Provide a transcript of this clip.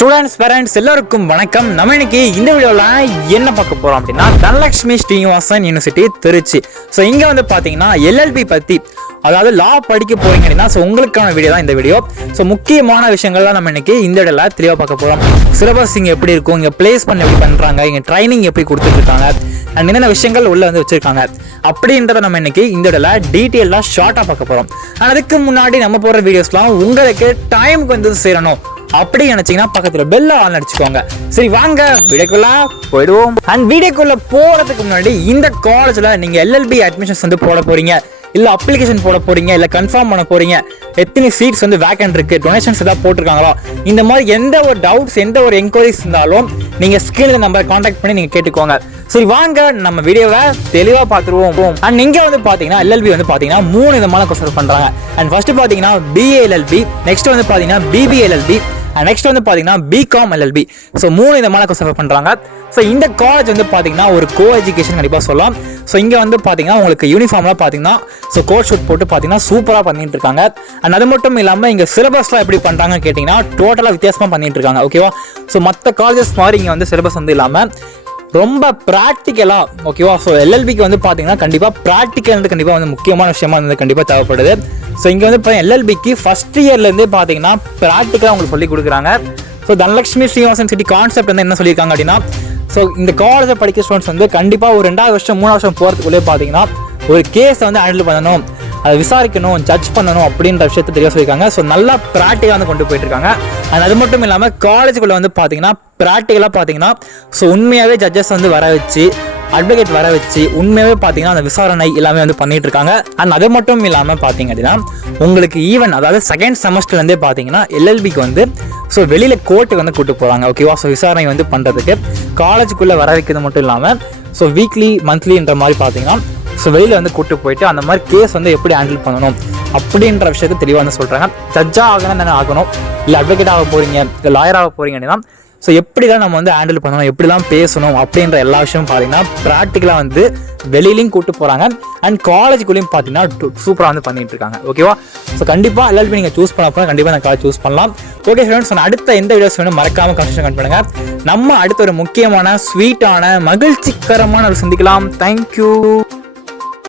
Students parents எல்லாருக்கும் வணக்கம். நம்ம இன்னைக்கு இந்த வீடியோவில் என்ன பார்க்க போகிறோம் அப்படின்னா தனலட்சுமி ஸ்ரீனிவாசன் யூனிவர்சிட்டி திருச்சி. ஸோ இங்கே வந்து பார்த்தீங்கன்னா எல்எல்பி பற்றி, அதாவது லா படிக்க போறீங்க அப்படின்னா ஸோ உங்களுக்கான வீடியோ தான் இந்த வீடியோ. ஸோ முக்கியமான விஷயங்கள்லாம் நம்ம இன்னைக்கு இந்த வீடியோல தெளிவாக பார்க்க போகிறோம். சிலபஸ் இங்கே எப்படி இருக்கும், இங்கே பிளேஸ் பண்ண எப்படி பண்ணுறாங்க, இங்கே ட்ரைனிங் எப்படி கொடுத்துட்ருக்காங்க, அண்ட் என்னென்ன விஷயங்கள் உள்ள வந்து வச்சிருக்காங்க அப்படின்றத நம்ம இன்னைக்கு இந்த வீடியோல டீட்டெயிலாக ஷார்ட்டாக பார்க்க போகிறோம். அதுக்கு முன்னாடி நம்ம போகிற வீடியோஸ்லாம் உங்களுக்கு டைமுக்கு வந்து சேரணும் அப்படி நினைச்சீங்கன்னா பக்கத்துல பெல்ல ஆன் அடிச்சுக்கோங்க. சரி வாங்க வீடியோக்குள்ள போயிடுவோம். அண்ட் வீடியோக்குள்ள போறதுக்கு முன்னாடி இந்த காலேஜ்ல நீங்க எல்எல்பி அட்மிஷன்ஸ் வந்து போட போறீங்க, இல்ல அப்ளிகேஷன் போட போறீங்க, இல்ல கன்ஃபார்ம் பண்ண போறீங்க, எத்தனை சீட்ஸ் வந்து வேக்கன்ட் இருக்கு, டொனேஷன்ஸ் ஏதாவது போட்டிருக்காங்களா, இந்த மாதிரி எந்த ஒரு டவுட்ஸ் எந்த ஒரு என்கொயரிஸ் இருந்தாலும் நீங்க ஸ்கிரீன்ல நம்பரை கான்டாக்ட் பண்ணி நீங்க கேட்டுக்கோங்க. சரி வாங்க நம்ம வீடியோவை தெளிவா பார்த்துருவோம். அண்ட் இங்க வந்து பாத்தீங்கன்னா எல்எல்பி வந்து பாத்தீங்கன்னா 3 விதமான கோர்ஸ் பண்றாங்க. அண்ட் ஃபர்ஸ்ட் பாத்தீங்கன்னா பிஏஎல்எல்பி, நெக்ஸ்ட் வந்து பாத்தீங்கன்னா பிபிஎல்எல்பி, நெக்ஸ்ட் வந்து பாத்தீங்கன்னா பிகாம் எல்எல்பி. ஸோ 3 விதமான கோர்ஸ் பண்றாங்க. ஸோ இந்த காலேஜ் வந்து பாத்தீங்கன்னா ஒரு கோ எஜுகேஷன் கண்டிப்பா சொல்லலாம். ஸோ இங்க வந்து பாத்தீங்கன்னா உங்களுக்கு யூனிஃபார்ம்லாம் பாத்தீங்கன்னா ஸோ கோட் ஷூட் போட்டு பாத்தீங்கன்னா சூப்பரா பண்ணிட்டு இருக்காங்க. அண்ட் அது மட்டும் இல்லாம இங்க சிலபஸ்லாம் எப்படி பண்றாங்கன்னு கேட்டீங்கன்னா டோட்டலா வித்தியாசமா பண்ணிட்டு இருக்காங்க. ஓகேவா? ஸோ மற்ற காலேஜஸ் மாதிரி இங்க வந்து சிலபஸ் வந்து இல்லாம ரொம்ப ப்ராக்டிக்கலா, ஓகேவா? ஸோ எல்எல்பிக்கு வந்து பாத்தீங்கன்னா கண்டிப்பா ப்ராக்டிக்கல் கண்டிப்பா வந்து முக்கியமான விஷயமா வந்து கண்டிப்பா தேவைப்படுது. ஸோ இங்க வந்து எல்எல்பிக்கு ஃபர்ஸ்ட் இயர்ல இருந்தே பாத்தீங்கன்னா ப்ராக்டிக்கலா உங்களுக்கு சொல்லி கொடுக்குறாங்க. So Dhanalakshmi Srinivasan city concept வந்து என்ன சொல்லியிருக்காங்க அப்படின்னா, ஸோ இந்த காலேஜை படிக்கிற ஸ்டூடெண்ட்ஸ் வந்து கண்டிப்பா ஒரு 2வது வருஷம் 3வது வருஷம் போறதுக்குள்ளே பாத்தீங்கன்னா ஒரு கேஸை வந்து ஹேண்டில் பண்ணணும், அதை விசாரிக்கணும், ஜட்ஜ் பண்ணணும் அப்படின்ற விஷயத்தை தெரிய சொல்லியிருக்காங்க. ஸோ நல்லா ப்ராக்டிக்கலாக வந்து கொண்டு போயிட்டு இருக்காங்க. அண்ட் அது மட்டும் இல்லாமல் காலேஜுக்குள்ள வந்து பார்த்தீங்கன்னா ப்ராக்டிக்கலாக பார்த்தீங்கன்னா ஸோ உண்மையாகவே ஜட்ஜஸ் வந்து வர வச்சு, அட்வொகேட் வர வச்சு உண்மையாகவே பார்த்தீங்கன்னா அந்த விசாரணை எல்லாமே வந்து பண்ணிட்டு இருக்காங்க. அண்ட் அது மட்டும் இல்லாமல் பார்த்தீங்க அப்படின்னா உங்களுக்கு ஈவன் அதாவது செகண்ட் செமஸ்டர்லேருந்தே பார்த்தீங்கன்னா எல்எல்பிக்கு வந்து ஸோ வெளியில் கோர்ட்டுக்கு வந்து கூட்டு போகிறாங்க. ஓகேவா? ஸோ விசாரணை வந்து பண்ணுறதுக்கு காலேஜுக்குள்ளே வர வைக்கிறது மட்டும் இல்லாமல் ஸோ வீக்லி மந்த்லின்ற மாதிரி பார்த்தீங்கன்னா ஸோ வெளியில் வந்து கூட்டு போயிட்டு அந்த மாதிரி கேஸ் வந்து எப்படி ஹேண்டில் பண்ணணும் அப்படின்ற விஷயத்தை தெளிவாக வந்து சொல்கிறாங்க. ஜட்ஜாக ஆகணும் தானே ஆகணும், இல்லை அட்வொகேட் ஆக போகிறீங்க, இல்லை லாயர் ஆக போகிறீங்க அப்படின்னா ஸோ எப்படி தான் நம்ம வந்து ஹேண்டில் பண்ணணும், எப்படி தான் பேசணும் அப்படின்ற எல்லா விஷயமும் பார்த்தீங்கன்னா ப்ராக்டிக்கலாக வந்து வெளியிலையும் கூட்டு போகிறாங்க. அண்ட் காலேஜுக்குள்ளேயும் பார்த்தீங்கன்னா சூப்பராக வந்து பண்ணிட்டு இருக்காங்க. ஓகேவா? ஸோ கண்டிப்பாக எல்எல்பி நீங்கள் சூஸ் பண்ண போனால் கண்டிப்பாக நான் காலேஜ் சூஸ் பண்ணலாம். ஓகே ஃப்ரெண்ட்ஸ், அடுத்த எந்த வீடியோஸ் வேணும் மறக்காமல் கன்சல்ட் பண்ணுங்க. நம்ம அடுத்த ஒரு முக்கியமான ஸ்வீட்டான மகிழ்ச்சிகரமான சந்திக்கலாம். தேங்க்யூ.